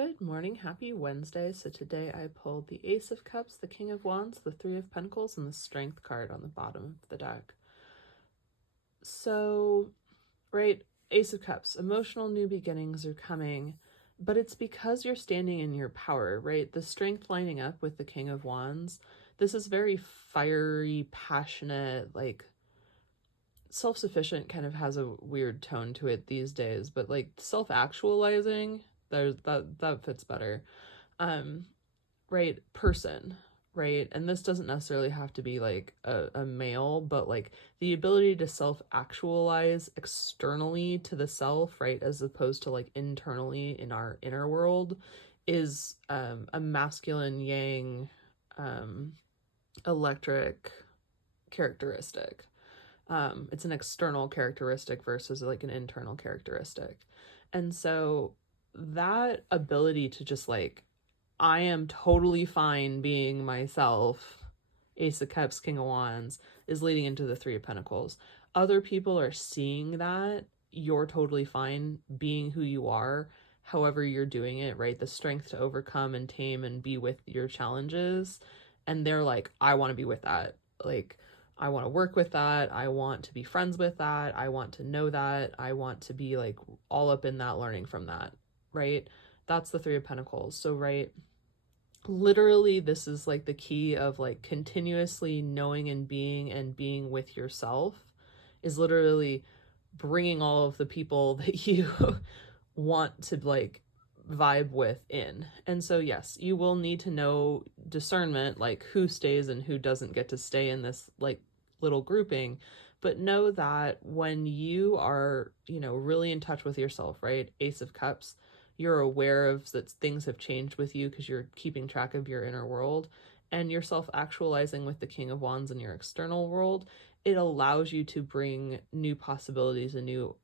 Good morning, happy Wednesday. So today I pulled the Ace of Cups, the King of Wands, the Three of Pentacles, and the Strength card on the bottom of the deck. So, right, Ace of Cups, emotional new beginnings are coming, but it's because you're standing in your power, right? The Strength lining up with the King of Wands. This is very fiery, passionate, like self-sufficient kind of has a weird tone to it these days, but like self-actualizing, that fits better. Right, person, right? And this doesn't necessarily have to be like a male, but like the ability to self-actualize externally to the self, right, as opposed to like internally in our inner world, is a masculine yang electric characteristic. It's an external characteristic versus like an internal characteristic. And so that ability to just like, I am totally fine being myself, Ace of Cups, King of Wands, is leading into the Three of Pentacles. Other people are seeing that you're totally fine being who you are, however you're doing it, right? The strength to overcome and tame and be with your challenges. And they're like, I want to be with that. Like, I want to work with that. I want to be friends with that. I want to know that. I want to be like all up in that, learning from that, right? That's the Three of Pentacles. So, right, literally this is like the key of like continuously knowing and being with yourself is literally bringing all of the people that you want to like vibe with in. And so yes, you will need to know discernment, like who stays and who doesn't get to stay in this like little grouping, but know that when you are, really in touch with yourself, right? Ace of Cups, you're aware of that things have changed with you because you're keeping track of your inner world, and you're self-actualizing with the King of Wands in your external world. It allows you to bring new possibilities and new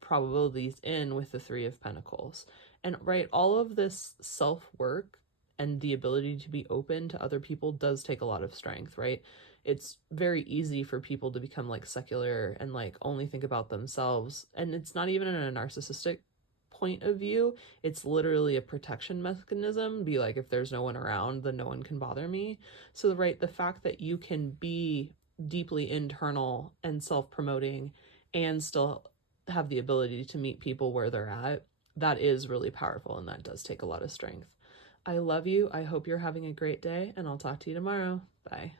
probabilities in with the Three of Pentacles. And right, all of this self-work and the ability to be open to other people does take a lot of strength, right? It's very easy for people to become like secular and like only think about themselves. And it's not even in a narcissistic point of view. It's literally a protection mechanism. Be like, if there's no one around, then no one can bother me. So, right, the fact that you can be deeply internal and self-promoting and still have the ability to meet people where they're at, that is really powerful, and that does take a lot of strength. I love you. I hope you're having a great day, and I'll talk to you tomorrow. Bye.